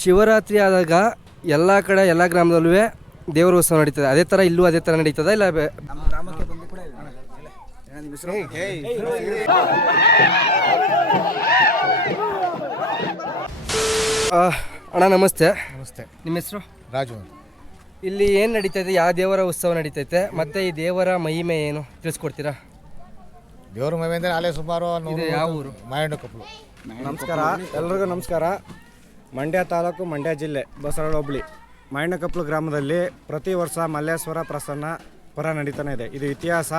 ಶಿವರಾತ್ರಿ ಆದಾಗ ಎಲ್ಲ ಕಡೆ ಎಲ್ಲ ಗ್ರಾಮದಲ್ಲೂ ದೇವರ ಉತ್ಸವ ನಡೀತದೆ. ಅದೇ ಥರ ಇಲ್ಲೂ ಅದೇ ಥರ ನಡೀತದ ಇಲ್ಲ ನಮ್ಮ ಗ್ರಾಮಕ್ಕೆ ಬಂದು ಕೂಡ ಅಣ್ಣ ನಮಸ್ತೆ. ನಮಸ್ತೆ. ನಿಮ್ಮ ಹೆಸರು? ರಾಜು. ಇಲ್ಲಿ ಏನು ನಡೀತೈತೆ, ಯಾವ ದೇವರ ಉತ್ಸವ ನಡೀತೈತೆ, ಮತ್ತು ಈ ದೇವರ ಮಹಿಮೆ ಏನು ತಿಳಿಸ್ಕೊಡ್ತೀರಾ? ದೇವರ ಮಹಿಮೆ ಅಂದರೆ ಅಲ್ಲೇ ಸುಮಾರು ಯಾವ ಊರು? ಮಾಯಣ್ಣಕೊಪ್ಪಲು. ನಮಸ್ಕಾರ, ಎಲ್ರಿಗೂ ನಮಸ್ಕಾರ. ಮಂಡ್ಯ ತಾಲೂಕು, ಮಂಡ್ಯ ಜಿಲ್ಲೆ, ಬಸರಳ್ಳಿ ಹೋಬಳಿ, ಮಾಯಣ್ಣಕೊಪ್ಪಲು ಗ್ರಾಮದಲ್ಲಿ ಪ್ರತಿ ವರ್ಷ ಮಲ್ಲೇಶ್ವರ ಪ್ರಸನ್ನ ಪರ ನಡೀತಾನೆ ಇದೆ. ಇದು ಇತಿಹಾಸ.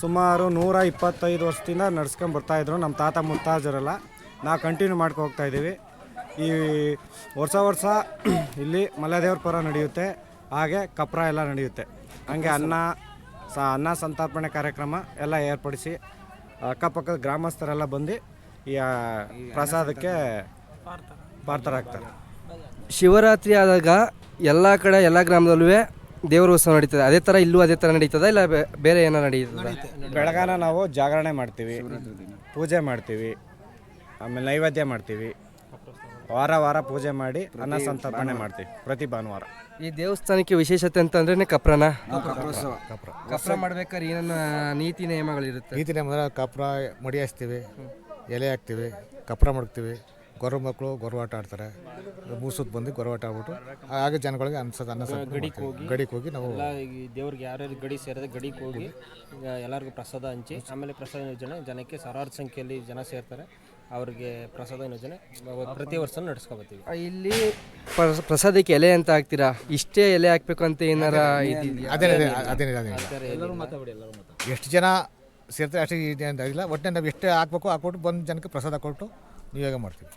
ಸುಮಾರು 125 ವರ್ಷದಿಂದ ನಡ್ಸ್ಕೊಂಡು ಬರ್ತಾಯಿದ್ರು ನಮ್ಮ ತಾತ ಮುತ್ತಾಜರೆಲ್ಲ. ನಾವು ಕಂಟಿನ್ಯೂ ಮಾಡ್ಕೊ ಹೋಗ್ತಾಯಿದ್ದೀವಿ. ಈ ವರ್ಷ ಇಲ್ಲಿ ಮಲ್ಲದೇವ್ರ ಪರ ನಡೆಯುತ್ತೆ, ಹಾಗೆ ಕಪ್ರ ಎಲ್ಲ ನಡೆಯುತ್ತೆ. ಹಾಗೆ ಅನ್ನ ಸಂತರ್ಪಣೆ ಕಾರ್ಯಕ್ರಮ ಎಲ್ಲ ಏರ್ಪಡಿಸಿ ಅಕ್ಕಪಕ್ಕದ ಗ್ರಾಮಸ್ಥರೆಲ್ಲ ಬಂದು ಈ ಪ್ರಸಾದಕ್ಕೆ ಪಾತ್ರರಾಗ್ತಾರೆ. ಶಿವರಾತ್ರಿ ಆದಾಗ ಎಲ್ಲ ಕಡೆ ಎಲ್ಲ ಗ್ರಾಮದಲ್ಲೂ ದೇವರ ಉತ್ಸವ ನಡೀತದೆ. ಅದೇ ಥರ ಇಲ್ಲೂ ಅದೇ ಥರ ನಡೀತದ ಇಲ್ಲ ಬೇರೆ ಏನೋ ನಡೀತದ? ಬೆಳಗಾನ ನಾವು ಜಾಗರಣೆ ಮಾಡ್ತೀವಿ, ಪೂಜೆ ಮಾಡ್ತೀವಿ, ಆಮೇಲೆ ನೈವೇದ್ಯ ಮಾಡ್ತೀವಿ. ವಾರ ಪೂಜೆ ಮಾಡಿ ಅನ್ನ ಸಂತರ್ಪಣೆ ಮಾಡ್ತೀವಿ ಪ್ರತಿ ಭಾನುವಾರ. ಈ ದೇವಸ್ಥಾನಕ್ಕೆ ವಿಶೇಷತೆ ಅಂತಂದ್ರೆ ಕಪ್ರ ಮಾಡ್ಬೇಕಾದ್ರೆ ಏನೇನು ನೀತಿ ನಿಯಮಗಳಿರುತ್ತೆ? ನೀತಿ ನಿಯಮ ಕಪ್ರ ಮಡಿ ಹಾಸ್ತೀವಿ, ಎಲೆ ಹಾಕ್ತೀವಿ, ಕಪ್ರ ಮಡಗ್ತೀವಿ. ಗೊರ್ರ ಮಕ್ಕಳು ಗೊರವಾಟ ಆಡ್ತಾರೆ, ಮೂಸುತ್ ಬಂದು ಗೊರವಾಟ ಆಗ್ಬಿಟ್ಟು ಹಾಗೆ ಜನಗಳಿಗೆ ಗಡಿಗೆ ಹೋಗಿ ನಾವು ದೇವ್ರಿಗೆ ಯಾರ್ಯಾರು ಗಡಿ ಸೇರಿದೆ ಗಡಿಗೆ ಹೋಗಿ ಎಲ್ಲರಿಗೂ ಪ್ರಸಾದ ಹಂಚಿ, ಆಮೇಲೆ ಪ್ರಸಾದ ಯೋಜನೆ ಜನಕ್ಕೆ ಸಾವಿರಾರು ಸಂಖ್ಯೆಯಲ್ಲಿ ಜನ ಸೇರ್ತಾರೆ. ಅವ್ರಿಗೆ ಪ್ರಸಾದ ಯೋಜನೆ ಪ್ರತಿ ವರ್ಷ ನಡೆಸ್ಕೊಬತ್ತೀವಿ. ಇಲ್ಲಿ ಪ್ರಸಾದಕ್ಕೆ ಎಲೆ ಅಂತ ಹಾಕ್ತೀರಾ? ಇಷ್ಟೇ ಎಲೆ ಹಾಕ್ಬೇಕು ಅಂತ ಏನಾರ? ಎಷ್ಟು ಜನ ಸೇರ್ತಾರೆ ಅಷ್ಟೇ ಇಲ್ಲ, ಒಟ್ಟೆ ನಾವು ಎಷ್ಟೇ ಹಾಕ್ಬೇಕು ಹಾಕ್ಬಿಟ್ಟು ಬಂದು ಜನಕ್ಕೆ ಪ್ರಸಾದ ಕೊಟ್ಟು ನಿಯೋಗ ಮಾಡ್ತೀವಿ.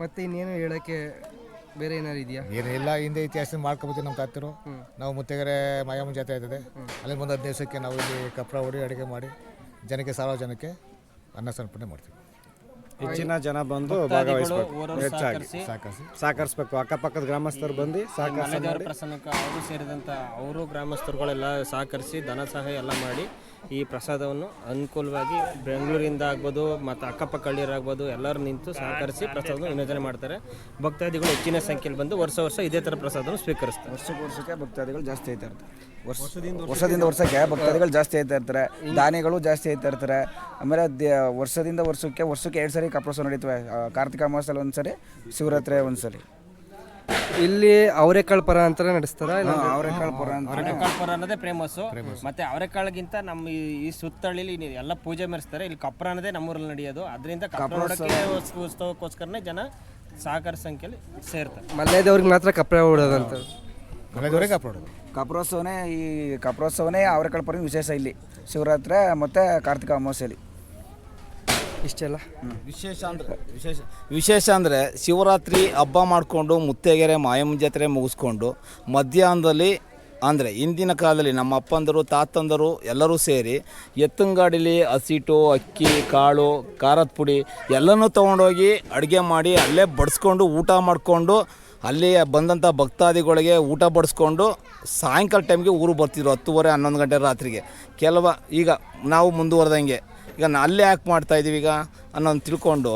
ಮತ್ತೆ ಇನ್ನೇನು ಹೇಳೋಕ್ಕೆ ಬೇರೆ ಏನಾರು ಇದೆಯಾ? ಏನಿಲ್ಲ, ಹಿಂದೆ ಇತಿಹಾಸ ಮಾಡ್ಕೊಬೋದು. ನಮ್ಮ ತಾತಿರು ನಾವು ಮುತ್ತೆಗೆರೆ ಮಾಯಮ್ಮ ಜಾತ್ರೆ ಆಯ್ತದೆ, ಅಲ್ಲಿ ಬಂದು 15 ದಿವಸಕ್ಕೆ ನಾವು ಇಲ್ಲಿ ಕಪ್ರ ಹೊಡಿ ಅಡುಗೆ ಮಾಡಿ ಜನಕ್ಕೆ ಸಾವಿರ ಜನಕ್ಕೆ ಅನ್ನ ಸಂತರ್ಪಣೆ ಮಾಡ್ತೀವಿ. ಹೆಚ್ಚಿನ ಜನ ಬಂದು ಭಾಗವಹಿಸಬೇಕು, ಹೆಚ್ಚಾಗಿ ಸಹಕರಿಸಬೇಕು. ಅಕ್ಕಪಕ್ಕದ ಗ್ರಾಮಸ್ಥರು ಬಂದು ಮಲೆದೇವರ ಪ್ರಸನ್ನಕ್ಕೆ ಅವರು ಸೇರಿದಂಥ ಅವರು ಗ್ರಾಮಸ್ಥರುಗಳೆಲ್ಲ ಸಹಕರಿಸಿ ಧನ ಸಹಾಯ ಎಲ್ಲ ಮಾಡಿ ಈ ಪ್ರಸಾದವನ್ನು ಅನುಕೂಲವಾಗಿ ಬೆಂಗಳೂರಿಂದ ಆಗ್ಬೋದು ಮತ್ತು ಅಕ್ಕಪಕ್ಕ ಹಳ್ಳಿಯರಾಗ್ಬೋದು ಎಲ್ಲರೂ ನಿಂತು ಸಹಕರಿಸಿ ಪ್ರಸಾದವನ್ನು ವಿನಿಯೋಜನೆ ಮಾಡ್ತಾರೆ. ಭಕ್ತಾದಿಗಳು ಹೆಚ್ಚಿನ ಸಂಖ್ಯೆಯಲ್ಲಿ ಬಂದು ವರ್ಷ ಇದೇ ಥರ ಪ್ರಸಾದವನ್ನು ಸ್ವೀಕರಿಸ್ತಾರೆ. ವರ್ಷಕ್ಕೆ ಭಕ್ತಾದಿಗಳು ಜಾಸ್ತಿ ಆಯ್ತಾ ಇರ್ತಾರೆ. ವರ್ಷದಿಂದ ವರ್ಷಕ್ಕೆ ಭಕ್ತಾದಿಗಳು ಜಾಸ್ತಿ ಆಯ್ತಾ ಇರ್ತಾರೆ, ದಾನಿಗಳು ಜಾಸ್ತಿ ಆಯ್ತಾ ಇರ್ತಾರೆ. ಆಮೇಲೆ ವರ್ಷದಿಂದ ವರ್ಷಕ್ಕೆ 2 ಸರಿ ಕಪ್ರೋತ್ಸವ ನಡೀತವೆ. ಕಾರ್ತಿಕ ಅಮಾವಾಸ್ಯೆಯಲ್ಲಿ 1 ಸರಿ, ಶಿವರಾತ್ರಿ 1 ಸರಿ. ಇಲ್ಲಿ ಅವರೆಕಾಳು ಪರ ಅಂತ ನಡೆಸ್ತಾರ? ಅವರೆಕಾಳು ಪರ ಅನ್ನೋದೇ ಫೇಮಸ್ಸು. ಮತ್ತೆ ಅವರೆಕಾಳಿಗಿಂತ ನಮ್ಮ ಈ ಸುತ್ತಳ್ಳಿಲಿ ಎಲ್ಲ ಪೂಜೆ ಮೆರೆಸ್ತಾರೆ. ಇಲ್ಲಿ ಕಪ್ರ ಅನ್ನೋದೇ ನಮ್ಮೂರಲ್ಲಿ ನಡೆಯೋದು. ಅದರಿಂದ ಕಪ್ರ ನೋಡೋಕ್ಕೆ ಉತ್ಸವಕ್ಕೋಸ್ಕರನೇ ಜನ ಸಹಕಾರ ಸಂಖ್ಯೆಯಲ್ಲಿ ಸೇರ್ತಾರೆ. ಮಲ್ಲೇದೇವ್ರಿಗೆ ಮಾತ್ರ ಕಪ್ರ ಹೊಡೋದಂತ? ಕಪ್ರೋತ್ಸವನೇ ಅವರೆಕಾಳು ಪರ ವಿಶೇಷ ಇಲ್ಲಿ ಶಿವರಾತ್ರಿ ಮತ್ತು ಕಾರ್ತಿಕ ಅಮಾವಾಸ್ಯೆಯಲ್ಲಿ. ಇಷ್ಟೆಲ್ಲ ವಿಶೇಷ ಅಂದರೆ ಶಿವರಾತ್ರಿ ಹಬ್ಬ ಮಾಡಿಕೊಂಡು ಮುತ್ತೇಗೆರೆ ಮಾಯಮ್ಮ ಜಾತ್ರೆ ಮುಗಿಸ್ಕೊಂಡು ಮಧ್ಯಾಹ್ನದಲ್ಲಿ ಅಂದರೆ ಹಿಂದಿನ ಕಾಲದಲ್ಲಿ ನಮ್ಮ ಅಪ್ಪಂದರು ತಾತಂದರು ಎಲ್ಲರೂ ಸೇರಿ ಎತ್ತಂಗಾಡಿಲಿ ಹಸಿಟ್ಟು, ಅಕ್ಕಿ, ಕಾಳು, ಖಾರದ ಪುಡಿ ಎಲ್ಲನೂ ತೊಗೊಂಡೋಗಿ ಅಡುಗೆ ಮಾಡಿ ಅಲ್ಲೇ ಬಡಿಸ್ಕೊಂಡು ಊಟ ಮಾಡಿಕೊಂಡು ಅಲ್ಲಿ ಬಂದಂಥ ಭಕ್ತಾದಿಗಳಿಗೆ ಊಟ ಬಡಿಸ್ಕೊಂಡು ಸಾಯಂಕಾಲ ಟೈಮ್ಗೆ ಊರು ಬರ್ತಿದ್ರು 10:30 11 ಗಂಟೆ ರಾತ್ರಿಗೆ. ಈಗ ನಾವು ಮುಂದುವರೆದಂಗೆ ಈಗ ಅಲ್ಲೇ ಯಾಕೆ ಮಾಡ್ತಾಯಿದ್ದೀವಿ ಈಗ ಅನ್ನೋದು ತಿಳ್ಕೊಂಡು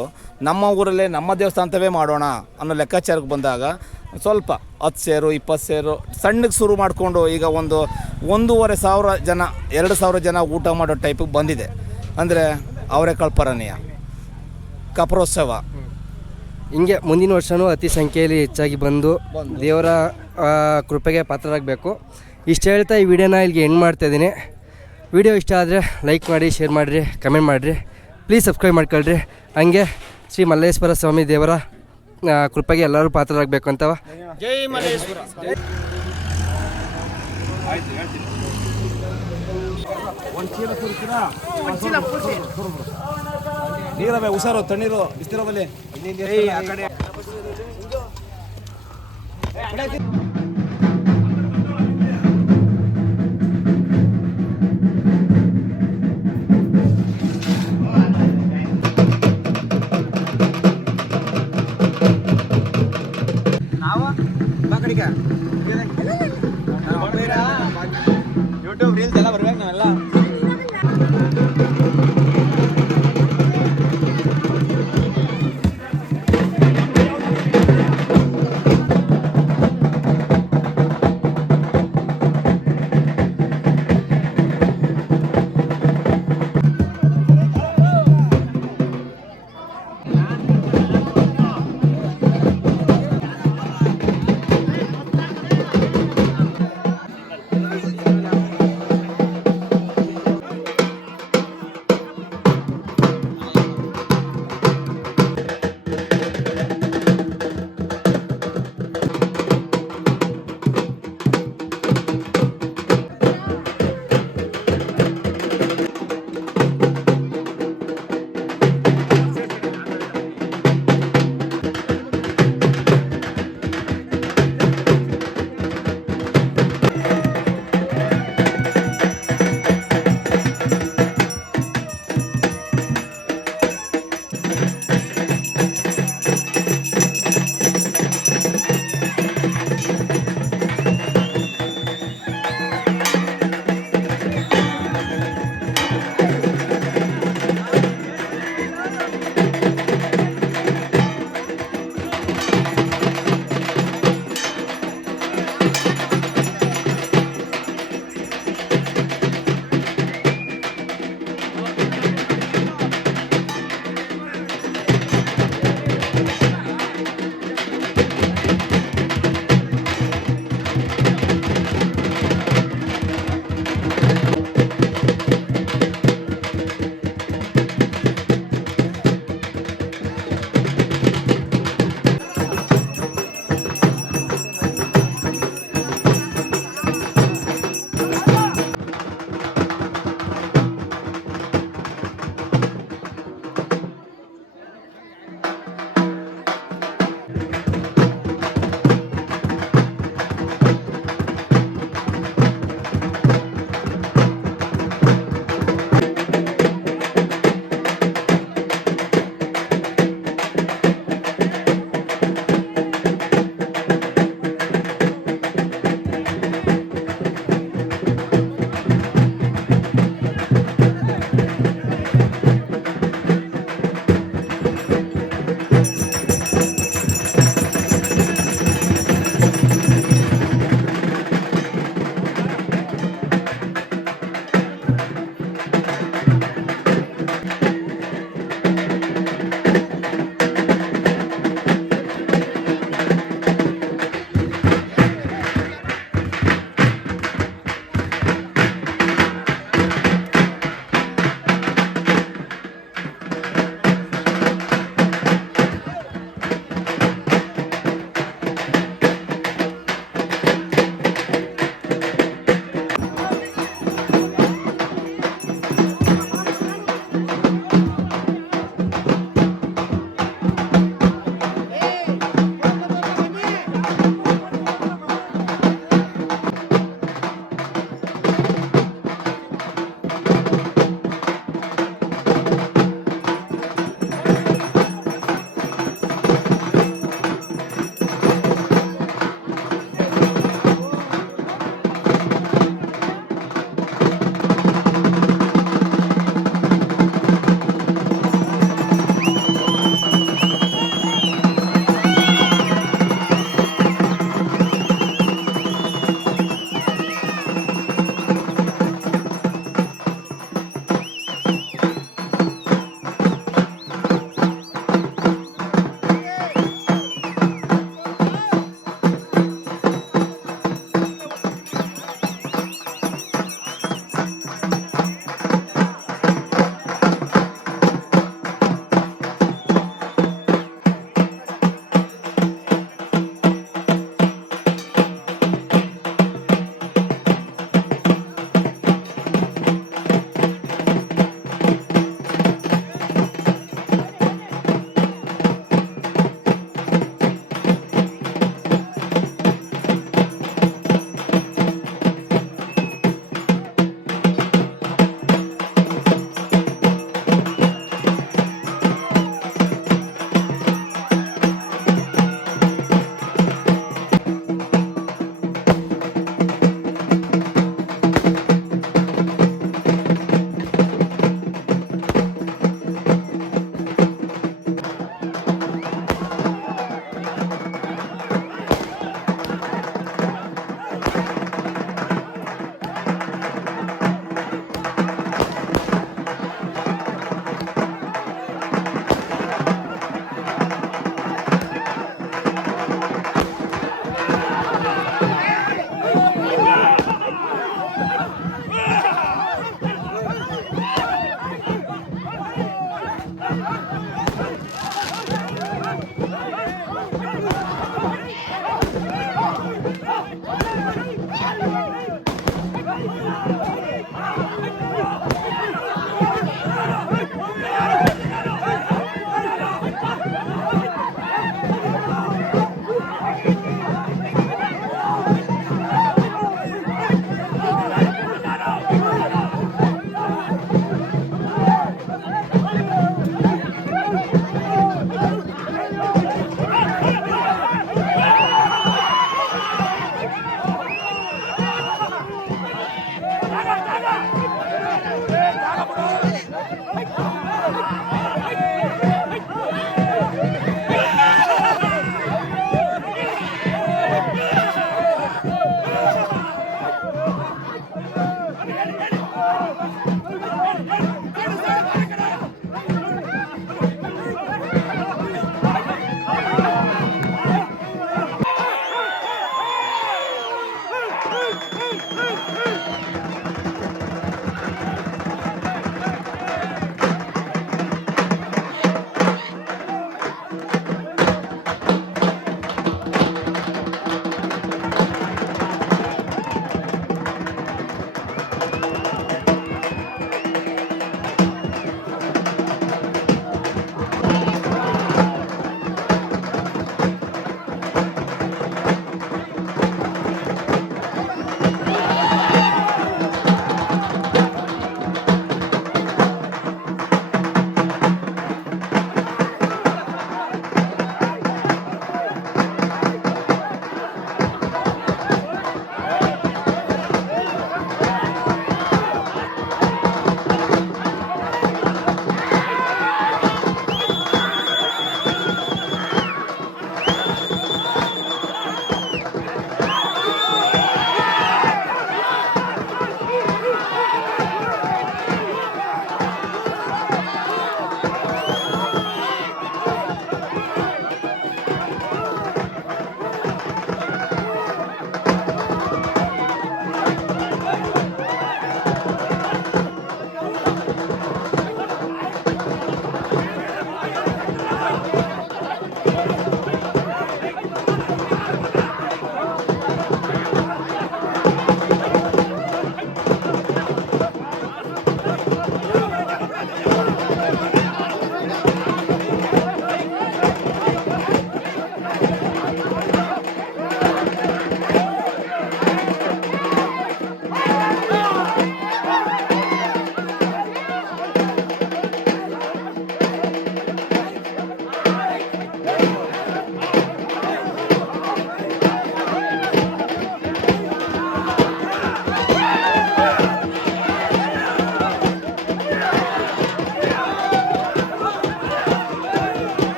ನಮ್ಮ ಊರಲ್ಲೇ ನಮ್ಮ ದೇವಸ್ಥಾನವೇ ಮಾಡೋಣ ಅನ್ನೋ ಲೆಕ್ಕಾಚಾರಕ್ಕೆ ಬಂದಾಗ ಸ್ವಲ್ಪ 10 ಸೇರು 20 ಸೇರು ಸಣ್ಣಗೆ ಶುರು ಮಾಡಿಕೊಂಡು ಈಗ 1,500 ಜನ 2,000 ಜನ ಊಟ ಮಾಡೋ ಟೈಪಿಗೆ ಬಂದಿದೆ. ಅಂದರೆ ಅವರೆಕಾಳು ಪರನೆಯ ಕಪ್ರೋತ್ಸವ ಹಿಂಗೆ ಮುಂದಿನ ವರ್ಷವೂ ಅತಿ ಸಂಖ್ಯೆಯಲ್ಲಿ ಹೆಚ್ಚಾಗಿ ಬಂದು ದೇವರ ಕೃಪೆಗೆ ಪಾತ್ರರಾಗಬೇಕು. ಇಷ್ಟು ಹೇಳ್ತಾ ಈ ವಿಡಿಯೋನ ಇಲ್ಲಿಗೆ ಎಂಡ್ ಮಾಡ್ತಾಯಿದ್ದೀನಿ. ವಿಡಿಯೋ ಇಷ್ಟ ಆದರೆ ಲೈಕ್ ಮಾಡಿ, ಶೇರ್ ಮಾಡಿರಿ, ಕಮೆಂಟ್ ಮಾಡಿರಿ, ಪ್ಲೀಸ್ ಸಬ್ಸ್ಕ್ರೈಬ್ ಮಾಡ್ಕೊಳ್ರಿ. ಹಂಗೆ ಶ್ರೀ ಮಲ್ಲೇಶ್ವರ ಸ್ವಾಮಿ ದೇವರ ಕೃಪೆಗೆ ಎಲ್ಲರೂ ಪಾತ್ರರಾಗಬೇಕು ಅಂತವ. ಜೈ ಮಲ್ಲೇಶ್ವರ. ನೀರವೇ ಹುಷಾರು, ತಣ್ಣೀರು ಬಿಸ್ತಿರೋದಲ್ಲಿ. ಯೂಟ್ಯೂಬ್ ರೀಲ್ಸ್ ಎಲ್ಲ ಬರ್ಬೇಕು ನಾವೆಲ್ಲ.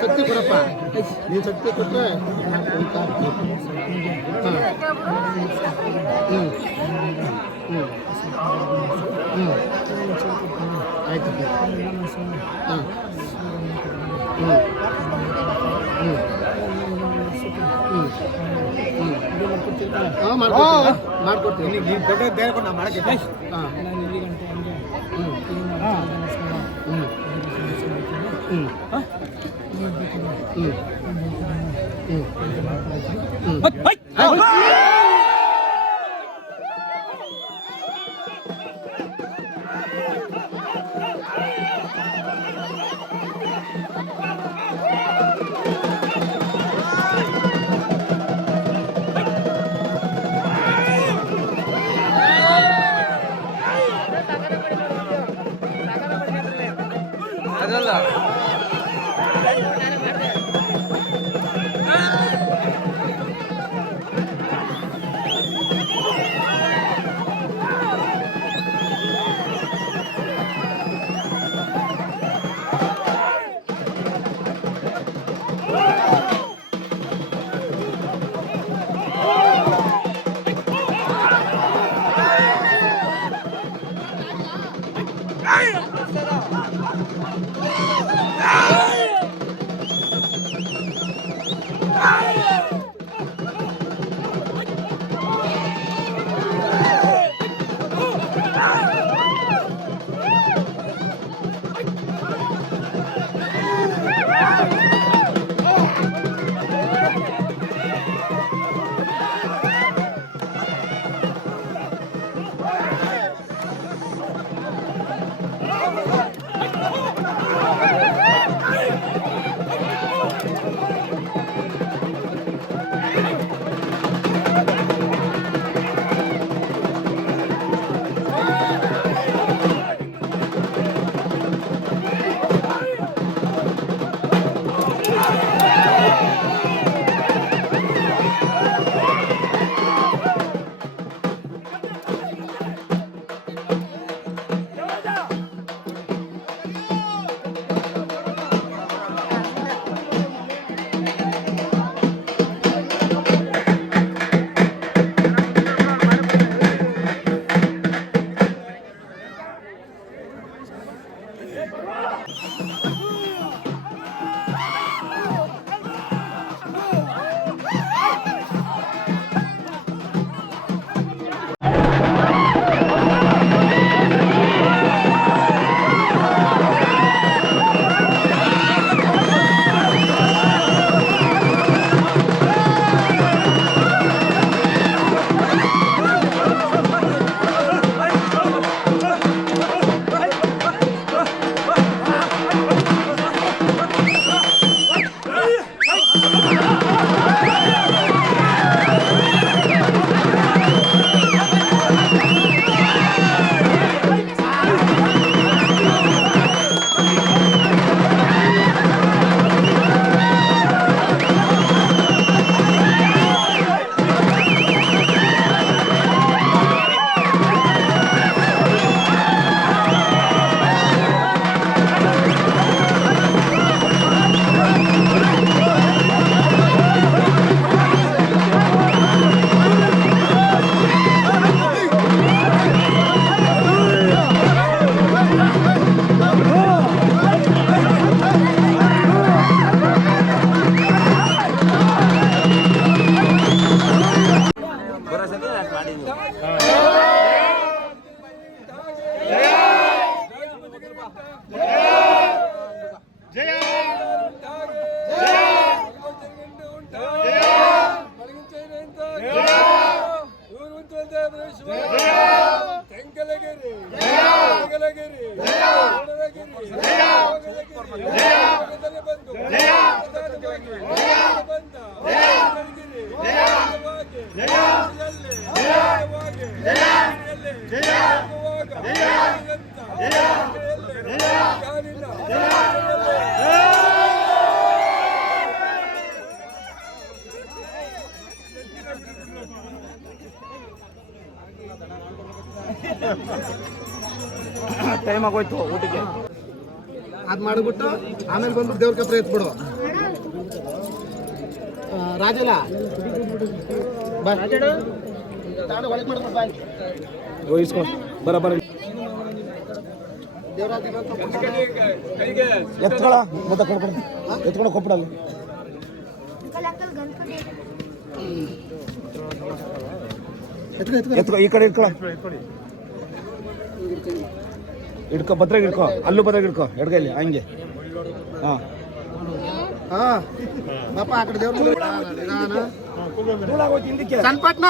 ಶಕ್ತಿ ಕೊಡಪ್ಪ ನೀನು ಶಕ್ತಿ ಕೊಟ್ಟರೆ ಆಯ್ತು ಮಾಡ್ಕೊಡ್ತೀನಿ ನೀನು ಕೊಟ್ಟರೆ ಬೇರೆ ನಾವು ಮಾಡಕ್ಕೆ ಟೈಮ್ ಆಗೋಯ್ತು ಊಟಕ್ಕೆ. ಅದು ಮಾಡಿಬಿಟ್ಟು ಆಮೇಲೆ ಬಂದು ದೇವ್ರ ಕತ್ರ ಎತ್ಬಿಡು. ರಾಜಲ್ಲ ಇಸ್ಕೊಂಡು ಬರ ಎತ್ಕೊಳ ಮತ್ತೆ ಕೊಡ್ಬಿಡ, ಎತ್ಕೊಂಡು ಕೊಟ್ಬಿಡಲ್ಲ. ಎತ್ಕೊ, ಈ ಕಡೆ ಇಟ್ಕೊಳ, ಇಡ್ಕೊ, ಭದ್ರಾಗ ಇಡ್ಕೊ, ಅಲ್ಲೂ ಭದ್ರಾಗ ಇಡ್ಕೊ, ಎಡ್ಗೈಲಿ ಹಂಗೆ. ಹಾಂ ಬಾಪ ಆ ಕಡೆ ದೇವ್ರ ಚನ್ನಪಟ್ಟಣ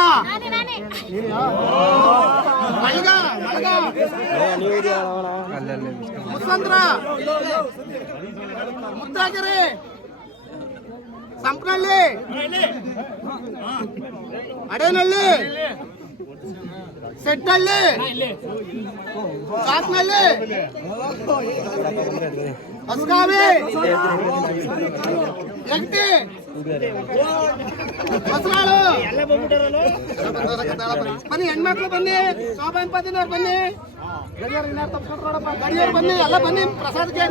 ಮುಸಂದ್ರ ಮುತ್ತಾಗೆರೆ ಸಂಪನಹಳ್ಳಿ ಅಡೇನಹಳ್ಳಿ ಸೆಟ್ಟಹಳ್ಳಿ ಕಾತ್ನಹಳ್ಳಿ ಹೊಸಗಾವಿ ಎಗ್ಟಿ ಹೊಸನಾಳು ಬನ್ನಿ ಹೆಣ್ಮಕ್ಳು ಬನ್ನಿ ಶೋಭಾ ಎಂಪದಿನವ್ರು ಬನ್ನಿ ಗಡಿಯವ್ರು ಬನ್ನಿ ಎಲ್ಲ ಬನ್ನಿ ಪ್ರಸಾದಕ್ಕೆ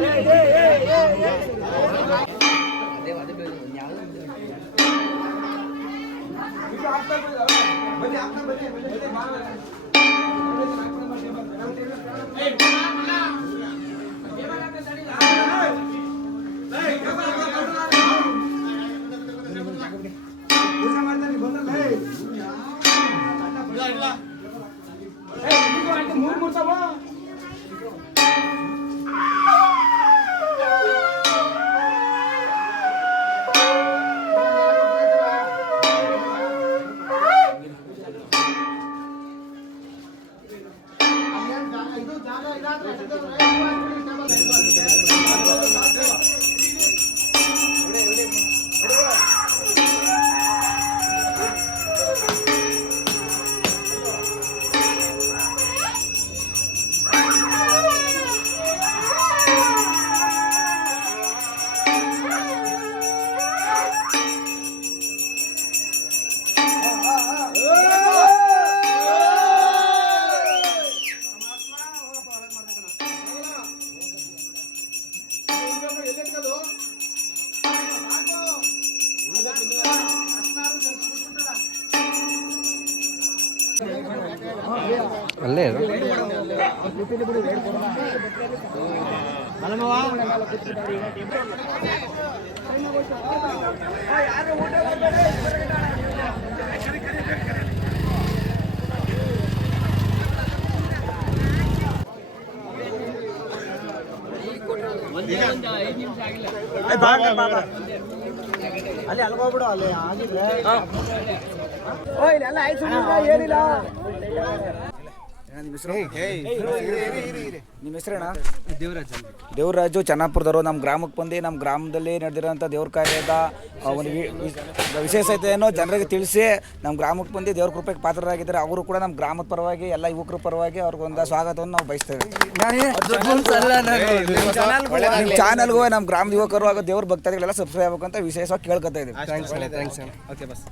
ಅಲ್ಲೇ ಅಲ್ಲಿ ಅಲ್ಗೋಗ್ಬಿಡು, ಅಲ್ಲಿ ಆಗಿದ್ರೆ ಏನಿಲ್ಲ. ನಿಮ್ಮ ಹೆಸರೇನ? ದೇವರಾಜು ಚೆನ್ನಾಪುರದವರು. ನಮ್ಮ ಗ್ರಾಮಕ್ಕೆ ಬಂದು ನಮ್ಮ ಗ್ರಾಮದಲ್ಲಿ ನಡೆದಿರೋಂಥ ದೇವ್ರ ಕಾರ್ಯದ ಒಂದು ವಿಶೇಷತೆಯನ್ನು ಜನರಿಗೆ ತಿಳಿಸಿ ನಮ್ಮ ಗ್ರಾಮಕ್ಕೆ ಬಂದು ದೇವ್ರ ಕೃಪೆಗೆ ಪಾತ್ರರಾಗಿದ್ದಾರೆ. ಅವರು ಕೂಡ ನಮ್ಮ ಗ್ರಾಮದ ಪರವಾಗಿ ಎಲ್ಲ ಯುವಕರ ಪರವಾಗಿ ಅವ್ರಿಗೊಂದು ಸ್ವಾಗತವನ್ನು ನಾವು ಬಯಸ್ತೇವೆ. ಚಾನಲ್ಗೂ ನಮ್ಮ ಗ್ರಾಮದ ಯುವಕರು ಹಾಗೂ ದೇವ್ರ ಭಕ್ತಾದಿಗಳೆಲ್ಲ ಸಬ್ಸ್ಕ್ರೈಬ್ ಆಗಬೇಕಂತ ವಿಶೇಷವಾಗಿ ಕೇಳ್ಕೊತಾ ಇದ್ದೀವಿ. ಥ್ಯಾಂಕ್ಸ್. Okay bus.